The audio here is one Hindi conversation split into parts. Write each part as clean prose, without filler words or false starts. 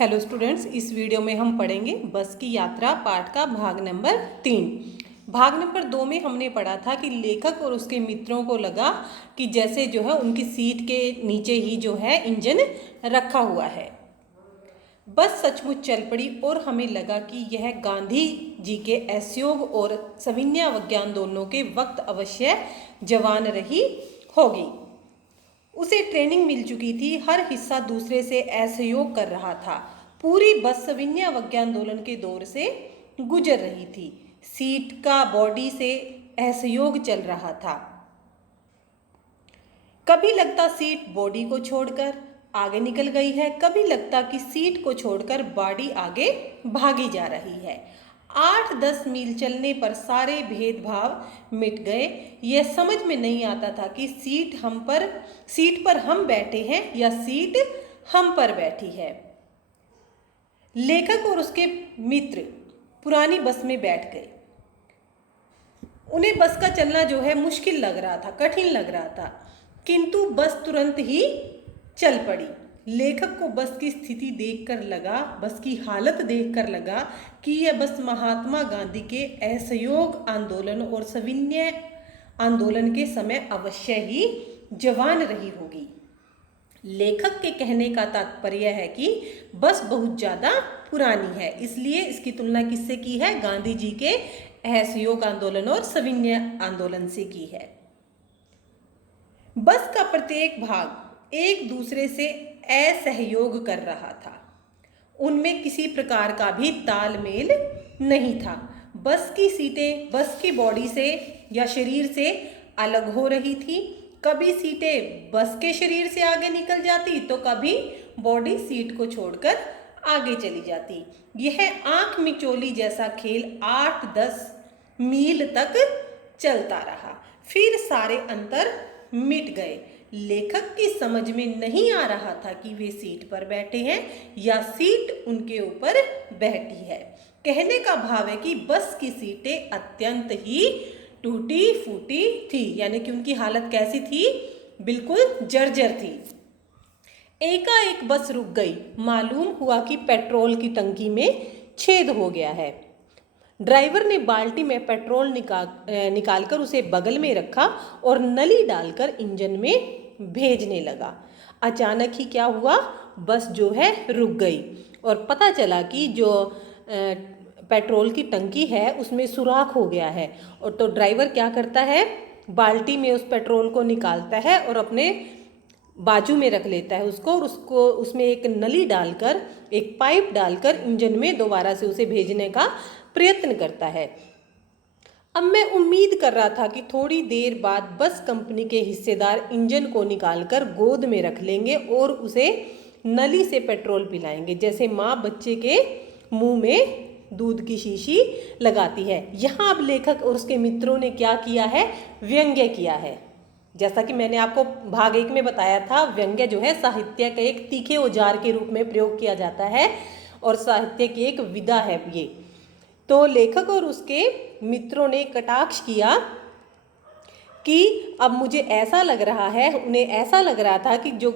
हेलो स्टूडेंट्स, इस वीडियो में हम पढ़ेंगे बस की यात्रा पाठ का भाग नंबर 3। भाग नंबर 2 में हमने पढ़ा था कि लेखक और उसके मित्रों को लगा कि जैसे जो है उनकी सीट के नीचे ही जो है इंजन रखा हुआ है। बस सचमुच चल पड़ी और हमें लगा कि यह गांधी जी के असहयोग और सविनय अवज्ञा आंदोलनों के वक्त अवश्य जवान रही होगी। उसे ट्रेनिंग मिल चुकी थी, हर हिस्सा दूसरे से असहयोग कर रहा था। पूरी बस सविनय अवज्ञा आंदोलन के दौर से गुजर रही थी। सीट का बॉडी से असहयोग चल रहा था। कभी लगता सीट बॉडी को छोड़कर आगे निकल गई है, कभी लगता कि सीट को छोड़कर बॉडी आगे भागी जा रही है। 8-10 मील चलने पर सारे भेदभाव मिट गए। यह समझ में नहीं आता था कि सीट पर हम बैठे हैं या सीट हम पर बैठी है। लेखक और उसके मित्र पुरानी बस में बैठ गए। उन्हें बस का चलना जो है मुश्किल लग रहा था, कठिन लग रहा था, किंतु बस तुरंत ही चल पड़ी। लेखक को बस की स्थिति देखकर लगा, बस की हालत देखकर लगा कि यह बस महात्मा गांधी के असहयोग आंदोलन और सविनय आंदोलन के समय अवश्य ही जवान रही होगी। लेखक के कहने का तात्पर्य है कि बस बहुत ज़्यादा पुरानी है, इसलिए इसकी तुलना किससे की है? गांधी जी के असहयोग आंदोलन और सविनय आंदोलन से की है। बस का प्रत्येक भाग एक दूसरे से असहयोग कर रहा था। उनमें किसी प्रकार का भी तालमेल नहीं था। बस की सीटें बस की बॉडी से या शरीर से अलग हो रही थी। कभी सीटें बस के शरीर से आगे निकल जाती तो कभी बॉडी सीट को छोड़कर आगे चली जाती। यह आंख मिचौली जैसा खेल 8-10 मील तक चलता रहा। फिर सारे अंतर मिट गए। लेखक की समझ में नहीं आ रहा था कि वे सीट पर बैठे हैं या सीट उनके ऊपर बैठी है। कहने का भाव है कि बस की सीटें अत्यंत ही टूटी फूटी थी, यानी कि उनकी हालत कैसी थी? बिल्कुल जर्जर थी। एकाएक बस रुक गई। मालूम हुआ कि पेट्रोल की टंकी में छेद हो गया है। ड्राइवर ने बाल्टी में पेट्रोल निकालकर उसे बगल में रखा और नली डालकर इंजन में भेजने लगा। अचानक ही क्या हुआ? बस जो है रुक गई और पता चला कि जो पेट्रोल की टंकी है उसमें सुराख हो गया है। और तो ड्राइवर क्या करता है? बाल्टी में उस पेट्रोल को निकालता है और अपने बाजू में रख लेता है उसको, और उसमें एक नली डालकर, एक पाइप डालकर इंजन में दोबारा से उसे भेजने का प्रयत्न करता है। अब मैं उम्मीद कर रहा था कि थोड़ी देर बाद बस कंपनी के हिस्सेदार इंजन को निकालकर गोद में रख लेंगे और उसे नली से पेट्रोल पिलाएंगे, जैसे माँ बच्चे के मुंह में दूध की शीशी लगाती है। यहाँ अब लेखक और उसके मित्रों ने क्या किया है? व्यंग्य किया है। जैसा कि मैंने आपको भाग 1 में बताया था, व्यंग्य जो है साहित्य का एक तीखे औजार के रूप में प्रयोग किया जाता है और साहित्य की एक विधा है ये। तो लेखक और उसके मित्रों ने कटाक्ष किया कि अब मुझे ऐसा लग रहा है, उन्हें ऐसा लग रहा था कि जो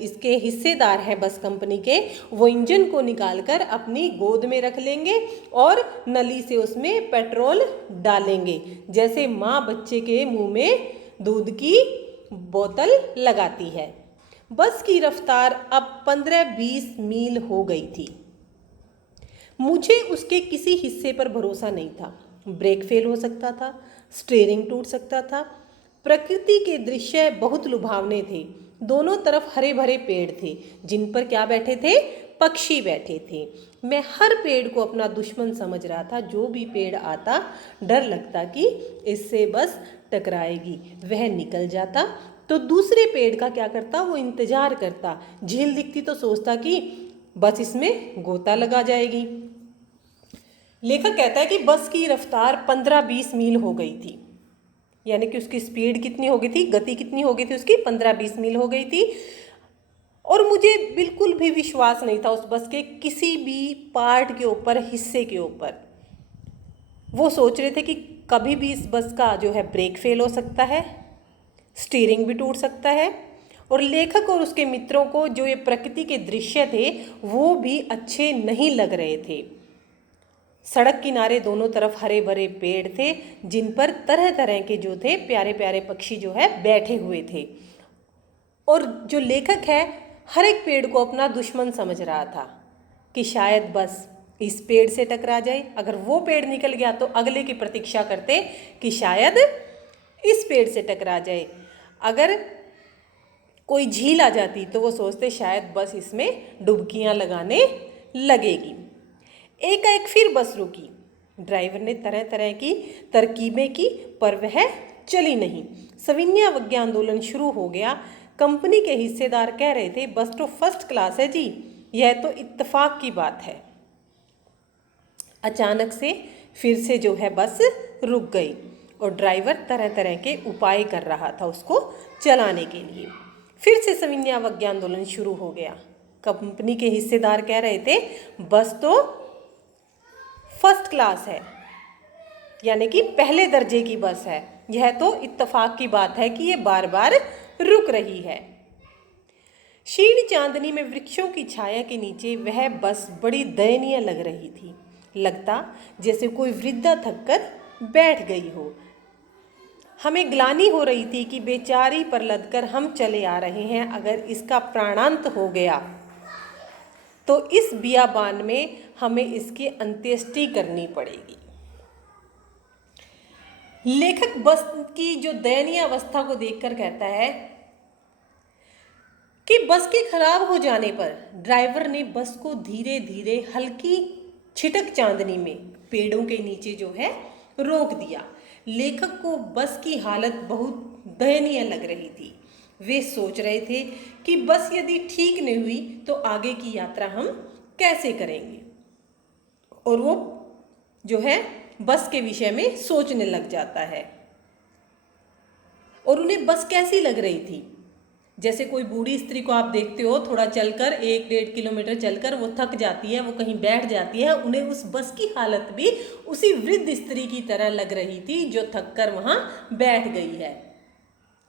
इसके हिस्सेदार हैं बस कंपनी के, वो इंजन को निकालकर अपनी गोद में रख लेंगे और नली से उसमें पेट्रोल डालेंगे, जैसे माँ बच्चे के मुंह में दूध की बोतल लगाती है। बस की रफ्तार अब 15-20 मील हो गई थी। मुझे उसके किसी हिस्से पर भरोसा नहीं था। ब्रेक फेल हो सकता था, स्टीयरिंग टूट सकता था। प्रकृति के दृश्य बहुत लुभावने थे। दोनों तरफ हरे भरे पेड़ थे जिन पर क्या बैठे थे? पक्षी बैठे थे। मैं हर पेड़ को अपना दुश्मन समझ रहा था। जो भी पेड़ आता डर लगता कि इससे बस टकराएगी। वह निकल जाता तो दूसरे पेड़ का क्या करता? वो इंतजार करता। झील दिखती तो सोचता कि बस इसमें गोता लगा जाएगी। लेखक कहता है कि बस की रफ्तार 15-20 मील हो गई थी, यानी कि उसकी स्पीड कितनी हो गई थी? गति कितनी हो गई थी उसकी? 15-20 मील हो गई थी। और मुझे बिल्कुल भी विश्वास नहीं था उस बस के किसी भी पार्ट के ऊपर, हिस्से के ऊपर। वो सोच रहे थे कि कभी भी इस बस का जो है ब्रेक फेल हो सकता है, स्टीयरिंग भी टूट सकता है और लेखक और उसके मित्रों को जो ये प्रकृति के दृश्य थे वो भी अच्छे नहीं लग रहे थे। सड़क किनारे दोनों तरफ हरे भरे पेड़ थे जिन पर तरह तरह के जो थे प्यारे प्यारे पक्षी जो है बैठे हुए थे। और जो लेखक है हर एक पेड़ को अपना दुश्मन समझ रहा था कि शायद बस इस पेड़ से टकरा जाए, अगर वो पेड़ निकल गया तो अगले की प्रतीक्षा करते कि शायद इस पेड़ से टकरा जाए, अगर कोई झील आ जाती तो वो सोचते शायद बस इसमें डुबकियां लगाने लगेगी। एकाएक फिर बस रुकी। ड्राइवर ने तरह तरह की तरकीबें की पर वह चली नहीं। सविनय अवज्ञा आंदोलन शुरू हो गया। कंपनी के हिस्सेदार कह रहे थे बस तो फर्स्ट क्लास है जी, यह तो इत्तेफाक की बात है। अचानक से फिर से जो है बस रुक गई और ड्राइवर तरह तरह के उपाय कर रहा था उसको चलाने के लिए। फिर से सविनय अवज्ञा आंदोलन शुरू हो गया। कंपनी के हिस्सेदार कह रहे थे बस तो फर्स्ट क्लास है, यानी कि पहले दर्जे की बस है, यह तो इत्तेफाक की बात है कि ये बार बार रुक रही है। क्षीण चांदनी में वृक्षों की छाया के नीचे वह बस बड़ी दयनीय लग रही थी। लगता जैसे कोई वृद्धा थककर बैठ गई हो। हमें ग्लानि हो रही थी कि बेचारी पर लदकर हम चले आ रहे हैं, अगर इसका प्राणांत हो गया तो इस बियाबान में हमें इसकी अंत्येष्टि करनी पड़ेगी। लेखक बस की जो दयनीय अवस्था को देखकर कहता है कि बस के खराब हो जाने पर ड्राइवर ने बस को धीरे धीरे हल्की छिटक चांदनी में पेड़ों के नीचे जो है रोक दिया। लेखक को बस की हालत बहुत दयनीय लग रही थी। वे सोच रहे थे कि बस यदि ठीक नहीं हुई तो आगे की यात्रा हम कैसे करेंगे, और वो जो है बस के विषय में सोचने लग जाता है। और उन्हें बस कैसी लग रही थी, जैसे कोई बूढ़ी स्त्री को आप देखते हो थोड़ा चलकर 1-1.5 किलोमीटर चलकर वो थक जाती है, वो कहीं बैठ जाती है, उन्हें उस बस की हालत भी उसी वृद्ध स्त्री की तरह लग रही थी जो थककर वहाँ बैठ गई है।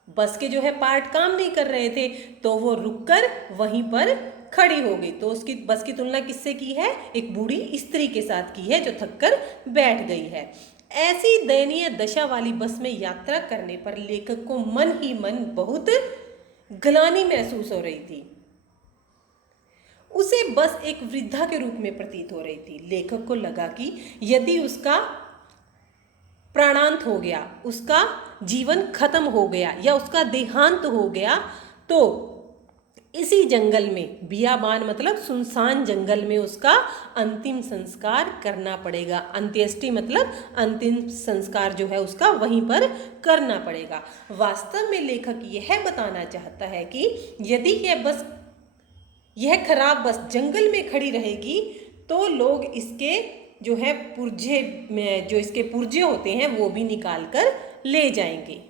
बस के जो है पार्ट काम नहीं कर रहे थे तो वो रुककर वहीं पर खड़ी हो गई। तो उसकी बस की तुलना किससे की है, एक बूढ़ी स्त्री के साथ की है जो थककर बैठ गई है। ऐसी दयनीय दशा वाली बस में यात्रा करने पर लेखक को मन ही मन बहुत ग्लानि महसूस हो रही थी। उसे बस एक वृद्धा के रूप में प्रतीत हो रही थी। लेखक को लगा कि यदि उसका प्राणांत हो गया, उसका जीवन खत्म हो गया या उसका देहांत हो गया तो इसी जंगल में, बियाबान मतलब सुनसान जंगल में, उसका अंतिम संस्कार करना पड़ेगा। अंत्येष्टि मतलब अंतिम संस्कार जो है उसका वहीं पर करना पड़ेगा। वास्तव में लेखक यह बताना चाहता है कि यदि यह खराब बस जंगल में खड़ी रहेगी तो लोग इसके जो है पुर्जे में, जो इसके पुर्जे होते हैं वो भी निकाल कर ले जाएंगे।